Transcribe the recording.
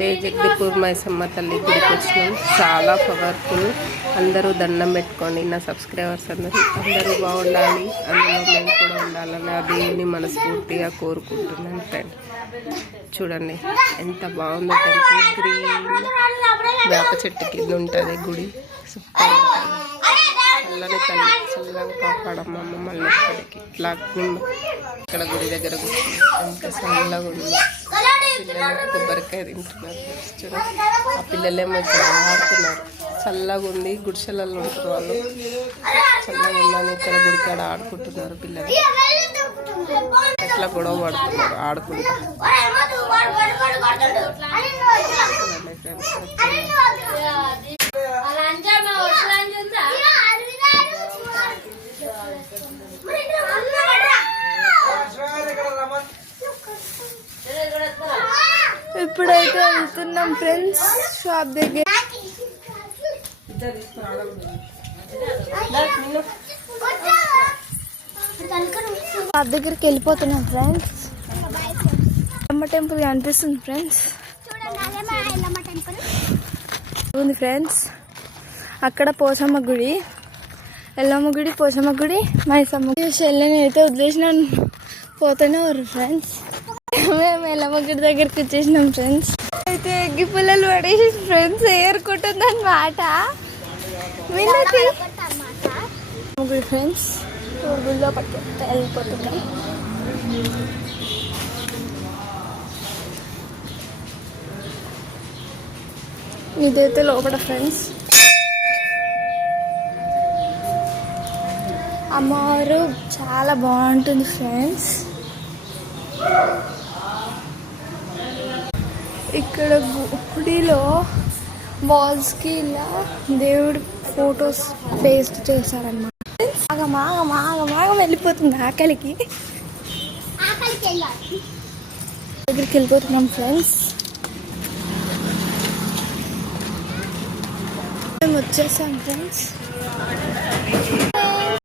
మేమైతే జగదీపూర్ మైసమ్మ తల్లి గుడికి వచ్చినాం. చాలా పవర్ఫుల్. అందరూ దండం పెట్టుకోండి. నా సబ్స్క్రైబర్స్ అందరూ బాగుండాలి, అందులో మేము కూడా ఉండాలని ఆ దేవుని మనస్ఫూర్తిగా కోరుకుంటున్నాను ఫ్రెండ్. చూడండి ఎంత బాగుందో టెంపుల్. గ్రీన్ వేప చెట్టు కింద ఉంటుంది గుడి. సూపర్ చల్లని తల్లి, చల్లగా కాపాడమ్మ మమ్మల్ని ఎక్కడికి. ఇట్లా ఇక్కడ గుడి దగ్గర కూర్చుంది. ఎంత చల్లగా ఉంది. పిల్లలు కొబ్బరికాయ తింటున్నారు. చూడండి ఆ పిల్లలేమో ఇక్కడ ఆడుతున్నారు. చల్లగా ఉంది. గుడిసెలలో ఉంటారు వాళ్ళు. చల్లగా ఉందని ఇక్కడ గుడికాడ ఆడుకుంటున్నారు పిల్లలు. ఎట్లా గొడవ పడుతున్నారు ఆడుకుంటా. ఇప్పుడైతే వెళ్తున్నాం ఫ్రెండ్స్ షాప్ దగ్గర. షాప్ దగ్గరికి వెళ్ళిపోతున్నాం ఫ్రెండ్స్. ఎల్లమ్మ టెంపుల్ కనిపిస్తుంది ఫ్రెండ్స్. ఉంది ఫ్రెండ్స్. అక్కడ పోసమ్మ గుడి, ఎల్లమ్మ గుడి, పోసమ్మ గుడి, మైసమ్మ గుడి. చెల్లెని అయితే వదిలేసినాను, పోతూనే ఉన్నారు ఫ్రెండ్స్. మేము ఎల్లమ్మ గుడి దగ్గరికి వచ్చేసినాం ఫ్రెండ్స్. అయితే ఎగ్గి పుల్లలు పడేసి ఫ్రెండ్స్ ఏరుకుంటుంది అన్నమాట. వీళ్ళకి గుడి ఫ్రెండ్స్ గుడిలో పట్టుకుంటే వెళ్ళిపోతున్నాం. ఇదైతే లోపల ఫ్రెండ్స్. అమ్మవారు చాలా బాగుంటుంది ఫ్రెండ్స్. ఇక్కడ గుడిలో వాల్స్కి ఇలా దేవుడి ఫొటోస్ పేస్ట్ చేశారన్నమాట. మాగ వెళ్ళిపోతుంది ఆకలికి. దగ్గరికి వెళ్ళిపోతున్నాం ఫ్రెండ్స్. మేము వచ్చేసాం ఫ్రెండ్స్.